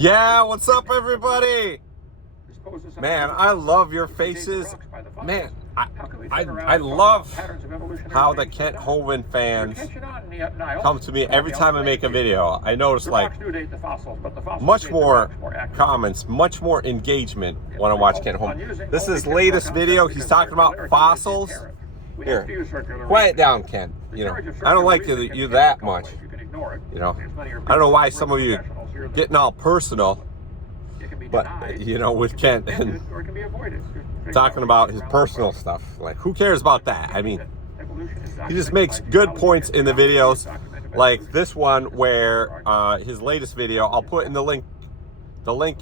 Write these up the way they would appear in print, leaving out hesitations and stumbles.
Yeah, what's up, everybody? Man, I love your faces. Man, I love how the Kent Hovind fans come to me every time I make a video. I notice like much more comments, much more engagement when I watch Kent Hovind. This is his latest video. He's talking about fossils. Here, quiet down, Kent. You know, I don't like you that much. You know, I don't know why some of you are getting all personal, but you know, with Kent and talking about his personal stuff, like who cares about that? I mean, he just makes good points in the videos, like this one where his latest video. I'll put in the link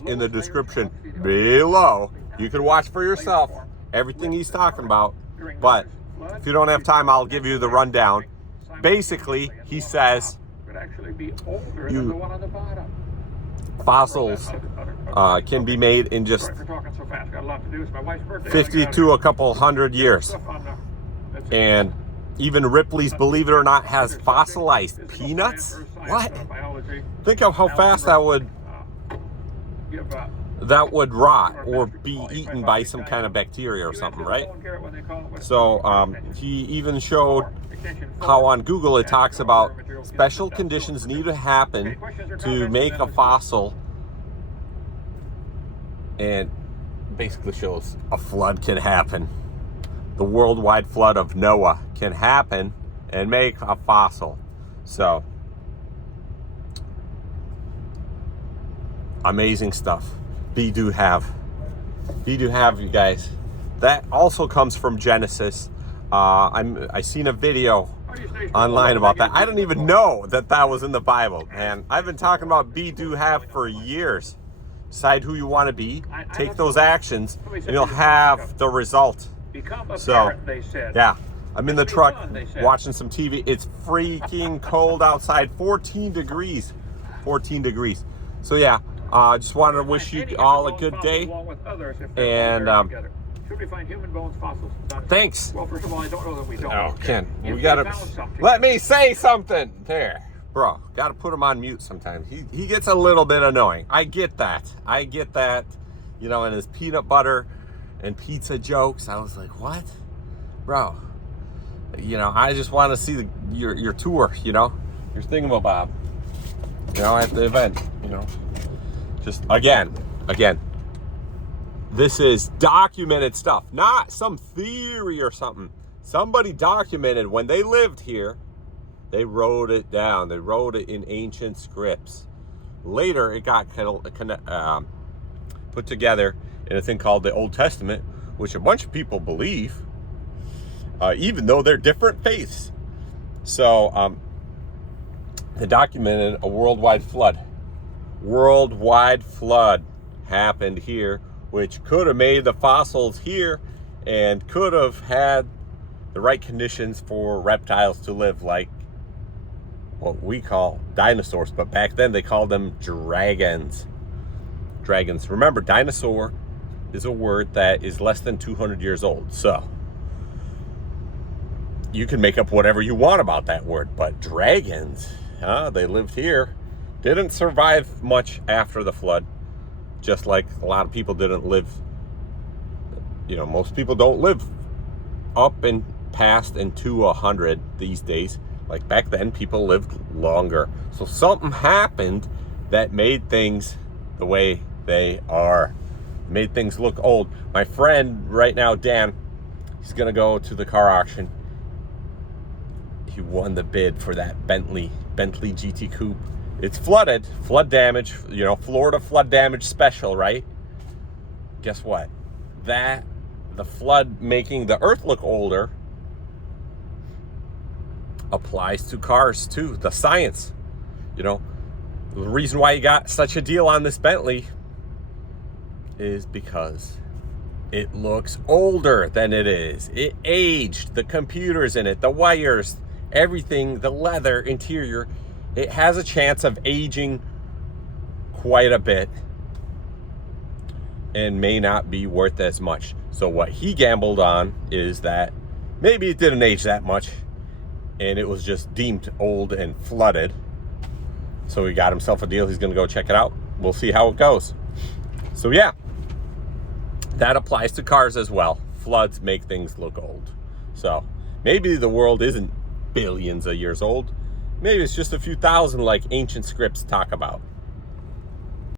in the description below. You can watch for yourself everything he's talking about, but if you don't have time, I'll give you the rundown. Basically, he says fossils can be made in just 50 to a couple hundred years. And even Ripley's, believe it or not, has fossilized peanuts. What? Think of how fast that would rot or be eaten by some kind of bacteria or something, right? So he even showed how on Google it talks about special conditions need to happen to make a fossil, and basically shows a flood can happen. The worldwide flood of Noah can happen and make a fossil. So amazing stuff. We do have, you guys. That also comes from Genesis. I seen a video online about that. I don't even know that was in the Bible, and I've been talking about be do have for years. Decide who you want to be, take those actions, and you'll have the result. So yeah, I'm in the truck watching some TV. It's freaking cold outside, 14 degrees. So yeah, just wanted to wish you all a good day, and should we find human bones fossils? Thanks. Well, first of all, I don't know that we don't. Oh, Ken, we gotta let me say something. There, bro. Gotta put him on mute sometimes. He gets a little bit annoying. I get that. You know, and his peanut butter and pizza jokes. I was like, what, bro? You know, I just want to see your tour. You know, your thingamabob. You know, at the event. You know, just again. This is documented stuff, not some theory or something. Somebody documented when they lived here. They wrote it down. They wrote it in ancient scripts. Later, it got put together in a thing called the Old Testament, which a bunch of people believe, even though they're different faiths. So they documented a worldwide flood. Worldwide flood happened here, which could have made the fossils here and could have had the right conditions for reptiles to live, like what we call dinosaurs, but back then they called them dragons. Remember, dinosaur is a word that is less than 200 years old, so you can make up whatever you want about that word, but dragons, they lived here, didn't survive much after the flood. Just like a lot of people didn't live, you know, most people don't live up and past and to 100 these days. Like back then, people lived longer. So something happened that made things the way they are, made things look old. My friend right now, Dan, he's gonna go to the car auction. He won the bid for that Bentley GT Coupe. It's flood damage, you know, Florida flood damage special, right? Guess what? The flood making the earth look older applies to cars too. The science, you know, the reason why you got such a deal on this Bentley is because it looks older than it is. It aged, the computers in it, the wires, everything, the leather interior. It has a chance of aging quite a bit and may not be worth as much. So what he gambled on is that maybe it didn't age that much and it was just deemed old and flooded. So he got himself a deal. He's going to go check it out. we'll see how it goes. So yeah, that applies to cars as well. Floods make things look old. So maybe the world isn't billions of years old. Maybe it's just a few thousand like ancient scripts talk about.